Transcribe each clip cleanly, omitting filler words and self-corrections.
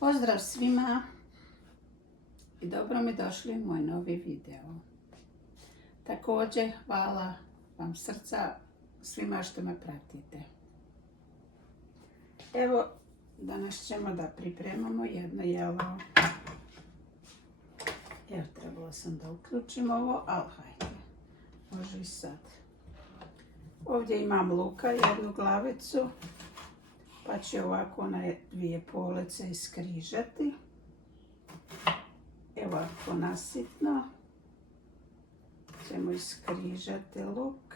Pozdrav svima i dobro mi došli u moj novi video. Također hvala vam srca svima što me pratite. Evo, danas ćemo da pripremamo jedno jelo. Evo, trebala sam da uključim ovo, ali hajde, može i sad. Ovdje imam luka, jednu glavicu, pa ću ovako na 2 police iskrižati. Evo ovako nasitno ćemo iskrižati luk.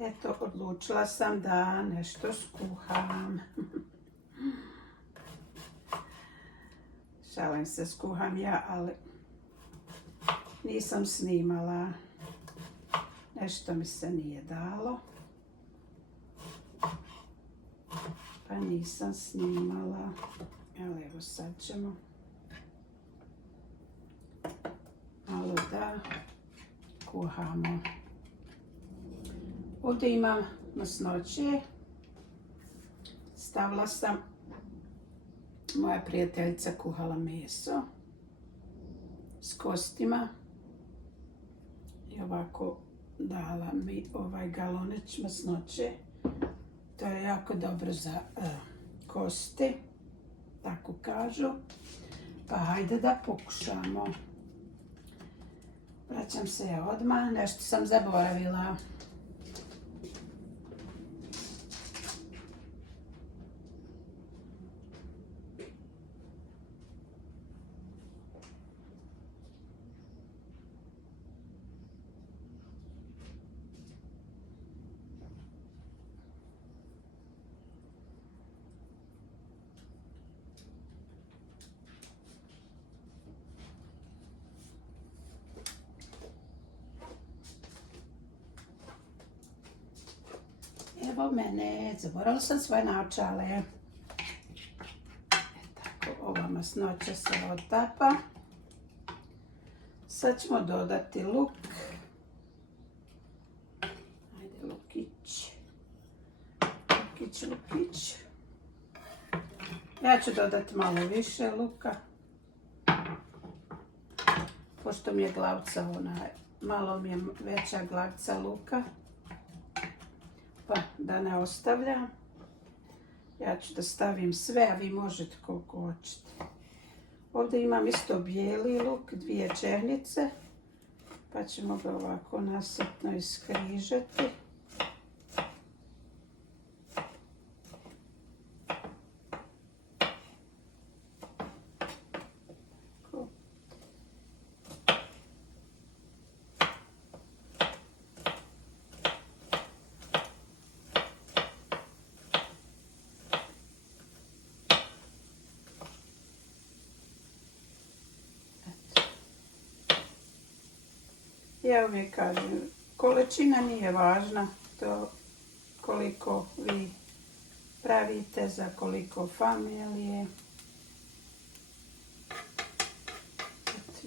Eto, odlučila sam da nešto skuham. Šalim se, skuham ja, ali nisam snimala. Nešto mi se nije dalo. Pa nisam snimala. Evo sad ćemo malo da kuhamo. Ovdje imam masnoće. Stavila sam, moja prijateljica kuhala meso s kostima i ovako dala mi ovaj galonić masnoće. To je jako dobro za kosti, tako kažu. Pa hajde da pokušamo. Vraćam se ja odmah, nešto sam zaboravila. Evo mene, zaboravila sam svoje naočale. Tako, ova masnoća se otapa. Sad ćemo dodati luk. Ajde, lukić. Lukić, lukić. Ja ću dodati malo više luka. Pošto mi je glavca malo mi je veća glavca luka. Pa da ne ostavljam. Ja ću da stavim sve, a vi možete koliko hoćete. Ovdje imam isto bijeli luk, 2 černice. Pa ćemo ga ovako nasitno iskrižati. Ja uvijek kažem, količina nije važna, to koliko vi pravite, za koliko familije.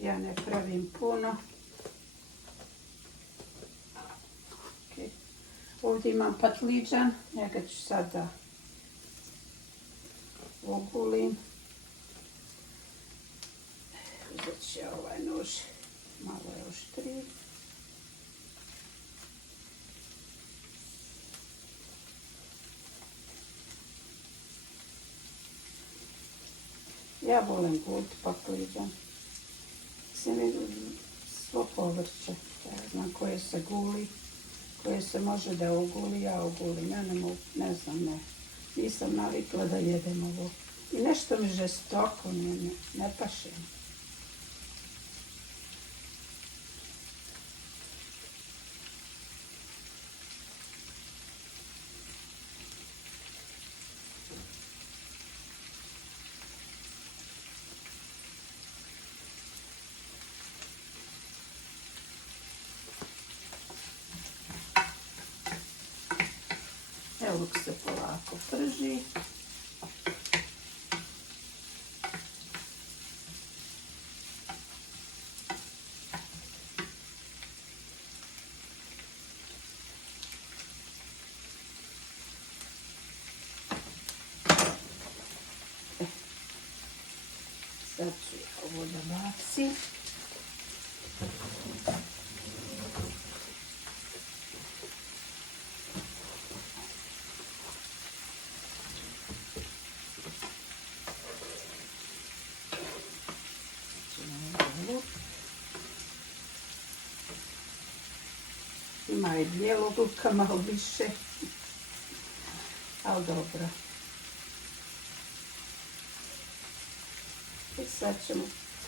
Ja ne pravim puno. Okay. Ovdje imam patliđan, njega ću sada ogulim. Uzet ću ovaj nož, malo je oštriji. Ja volim guliti patliđan. Svo povrće. Ja znam koje se guli, koje se može da oguli, ja ogulim. Ja ne znam, nisam navikla da jedem ovo. I nešto mi žestoko, ne paše. Evo luk se polako prži. ovo da bacim. Ima i bijelog luka malo više, ali dobro. I sad ćemo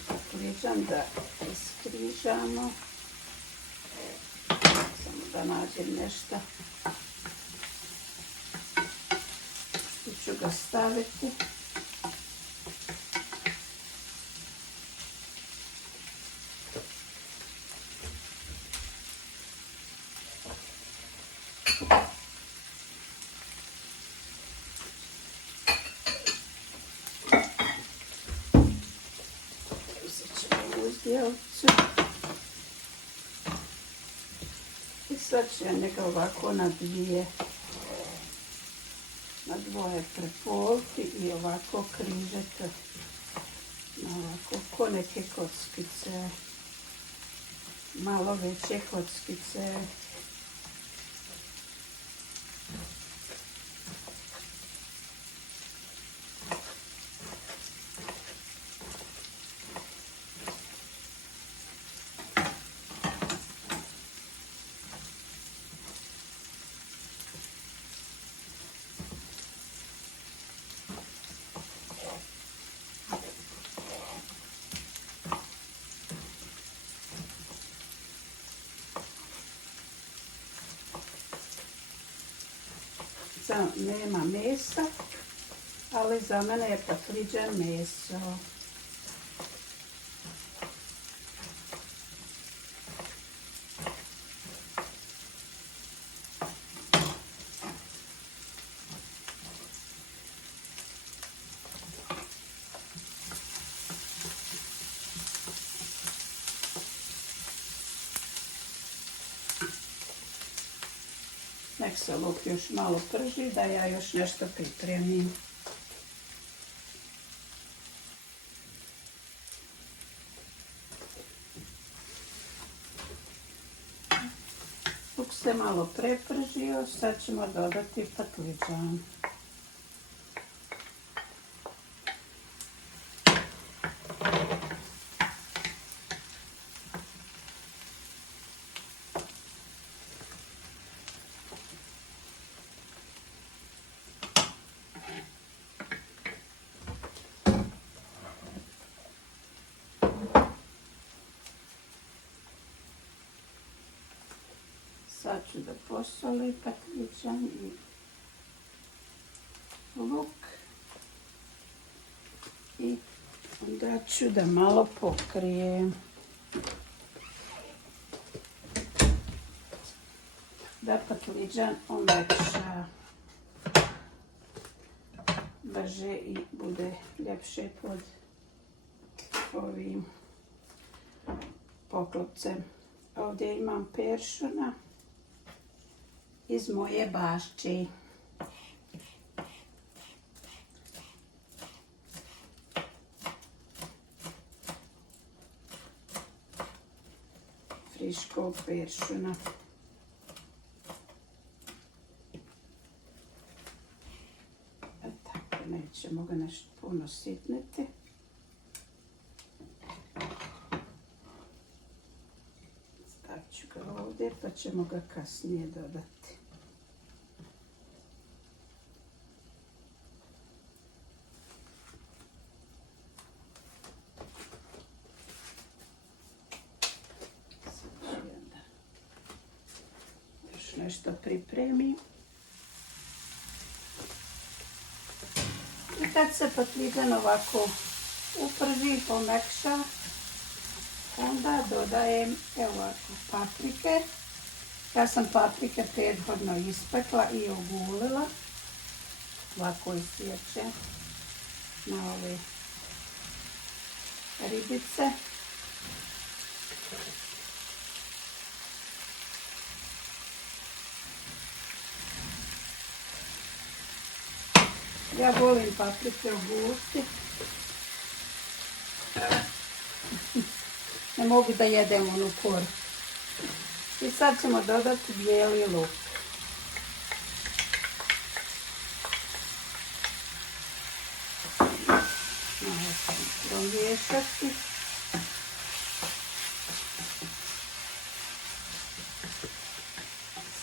paklidžan da iskrižamo. Samo da nađem nešto. Tu ću ga staviti. I sad ću ja njega ovako na dvoje prepoliti i ovako križati na ovako ko neke kockice, malo veće kockice. Nema mesa, ali za mene je paklidžan meso. Nek se luk još malo prži, da ja još nešto pripremim. Luk se malo prepržio, sad ćemo dodati paklidžan. Sad ću da posolim paklidžan i luk i onda ću da malo pokrijem. Da paklidžan omekša brže i bude ljepše pod ovim poklopcem. Ovdje imam peršuna iz moje bašče. Friškog peršuna. Tako, nećemo ga nešto puno sitniti. Stavit ću ga ovdje pa ćemo ga kasnije dodati. Nešto pripremim. I kad se paklidžan ovako uprži, pomekša, onda dodajem ovako paprike. Ja sam paprike prethodno ispekla i ogulila. Ovako isječem na ove ribice. Ja volim paprike oguliti. Ne mogu da jedem onu koru. I sad ćemo dodati bijeli luk. Malo ćemo promiješati.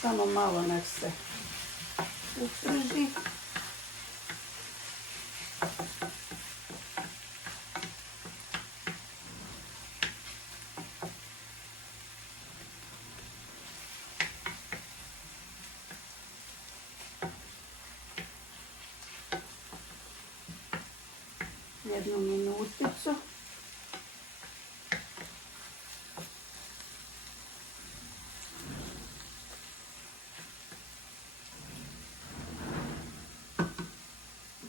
Samo malo nek se uprži. Jednu minuticu.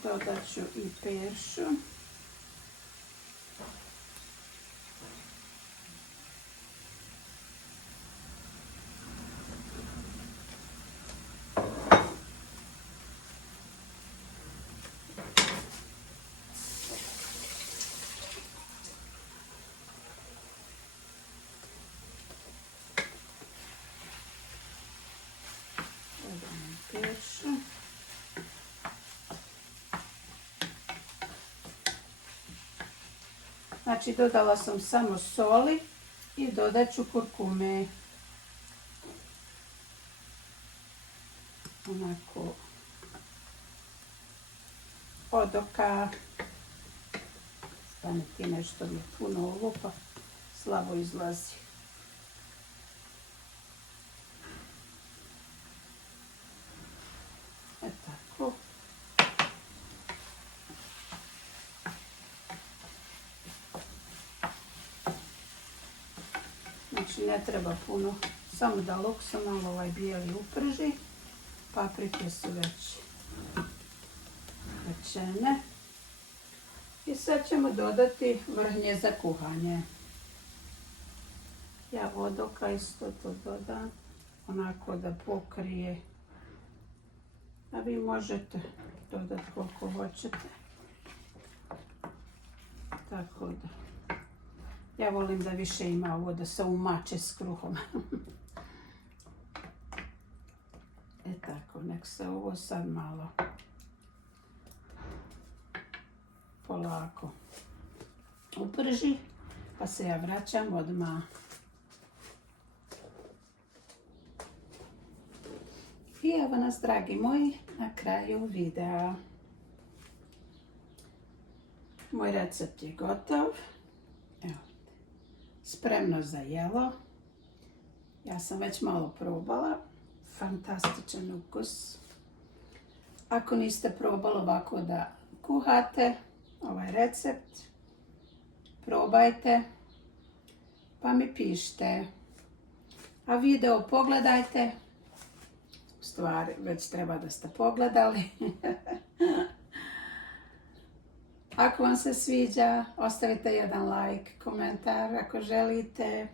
Dodat ću i peršun. Dodam peršun. Znači dodala sam samo soli i dodat ću kurkume. Onako od oka. Stane ti nešto mi je puno ovo pa slabo izlazi. E tako. Znači ne treba puno, samo da luk se malo ovaj bijeli uprži. Paprike su već pečene. I sad ćemo dodati vrhnje za kuhanje. Ja vodoka isto to dodam, onako da pokrije. A vi možete dodati koliko hoćete. Tako da. Ja volim da više ima ovo da se umače s kruhom. E tako, nek se ovo sad malo polako uprži, pa se ja vraćam odmah. I evo nas, dragi moji, na kraju videa. Moj recept je gotov. Evo, spremno za jelo. Ja sam već malo probala. Fantastičan ukus. Ako niste probali ovako da kuhate ovaj recept, probajte pa mi pišite. A video pogledajte. U stvari, već treba da ste pogledali. Ako vam se sviđa, ostavite jedan like, komentar ako želite.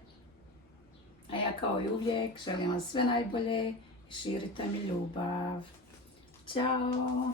A ja kao i uvijek želim vam sve najbolje i širite mi ljubav. Ćao!